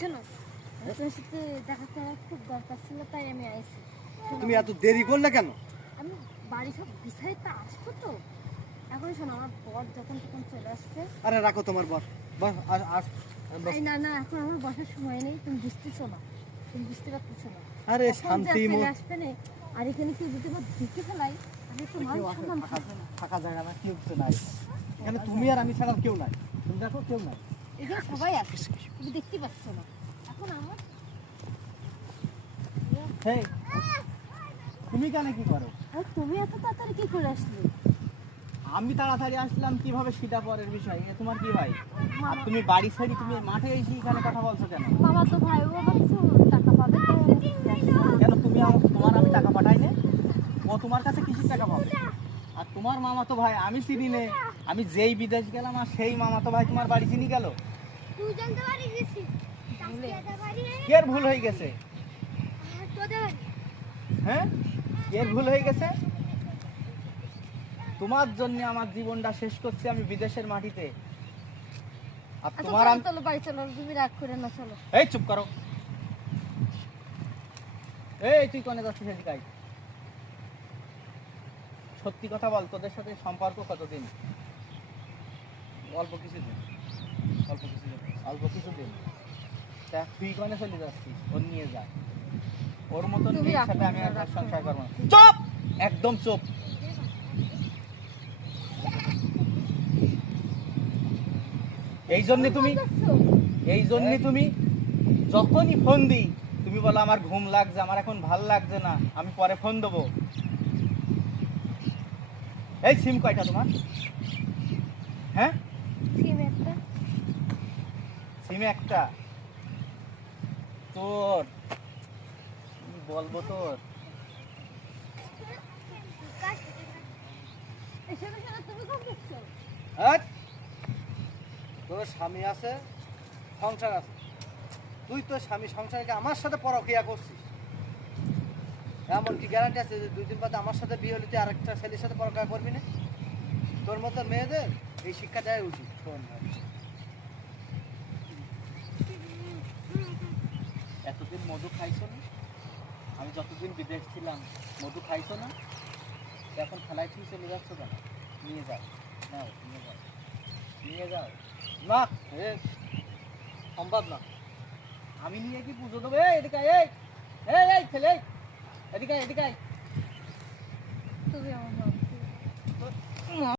শোনো, তোমার সাথে দেখা করার খুব দরকার ছিল, তাই আমি আইছি। তুমি এত দেরি করলে কেন? আমি বাড়ি সব গুছাইতে আসবো তো। এখন শোনো, আমার বর যখন তখন চলে আসবে। আরে রাখো তোমার বর, বস এই না না, এখন আমার বসার সময় নেই, তুমি বুঝতেছো না, তুমি বুঝতে পারতেছো না। আরে কখন শান্তি যে চলে আসবে না, আর এখানে কেউ যদি আমার দেখে ফেলাই, আমি তো মান সম্মান থাকবে না। থাকা যায় না, কেউ তো নাই এখানে, তুমি আর আমি ছাড়া কেউ নাই। তুমি দেখো কেউ নাই, এখানে সবাই আছে, তুমি দেখতে পাচ্ছ না। এখন আমার হেই তুমি কেন কি করো? আর তুমি এত তাড়াতাড়ি কি করে আসলে? আমি তাড়াতাড়ি আসলাম কিভাবে সেটা পরের বিষয়, এ তোমার কি ভাই? আর মামা, তুমি বাড়ি ছাড়ি তুমি মাঠে এসে এখানে কথা বলছো কেন? মামা তো ভাই, ও আবার কিছু টাকা পাবে তো আমি দেখতে আসলাম। কেন তুমি তোমার আমি টাকা পাঠাই না? ও তোমার কাছে কিসের টাকা পাবে? আর তোমার মামা তো ভাই আমি চিনি নে, আমি যেই বিদেশ গেলাম আর সেই মামা তো ভাই তোমার বাড়ি চিনি গেল। তুই জানতে পারি গেছি দাদার বাড়ি কের ভুল হয়ে গেছে? আর তোদের বাড়ি হ্যাঁ, কের ভুল হয়ে গেছে? তোমার জন্য আমার জীবনটা শেষ করছি আমি বিদেশের মাটিতে। আর আচ্ছা তোমার চলো চলো বাড়ি চলো, তুমি রাগ করে না, চলো। এই চুপ করো। এই তুই কোনে যাচ্ছিস এদিকে আয়। সত্যি কথা বল, তোদের সাথে সম্পর্ক কতদিন? অল্প কিছুদিন, অল্প কিছুদিন, অল্প কিছুদিন। তা তুই কোনে চলে যাচ্ছিস? ওর নিয়ে যা, ওর মতন তুমি মেয়ের রাগ সাথে করো আমি না, আর রাগ সংসার করো করবো না। চুপ, একদম চুপ। এই জন্য তুমি, এই জন্য তুমি যখনই ফোন দিই তুমি বলো আমার ঘুম লাগছে, আমার এখন ভাল লাগছে না, আমি পরে ফোন দেবো। এই সিম কয়টা তোমার? হ্যাঁ, সিম একটা। সিম একটা। তোর কি বলবো তোর? এসব এসব তুমি কম দেখছো? হ্যাঁ, তোর স্বামী আছে, সংসার আছে, তুই তো স্বামী সংসারকে আমার সাথে পরকিয়া করছিস। এমন কি গ্যারান্টি আছে যে 2 দিন বাদে আমার সাথে বিয়ে হলে তুই আরেকটা ছেলের সাথে পরকিয়া করবি না? তোর মতো মেয়েদের এই শিক্ষা দেওয়া উচিত। শোন ভাই, এতদিন মধু খাইছো না? আমি যতদিন বিদেশ ছিলাম মধু খাইছো না? এখন খেলায় তুই চলে যাচ্ছ কেন? নিয়ে যাও, নাও নিয়ে যাও, নিয়ে যাও। না, এ সম্ভব না। আমি নিয়ে কি পুজো দেবো? এদিকে আয়, এই এই ছেলে, এদিকে আয়, এদিকে আয়। তুমি আমার বাবা।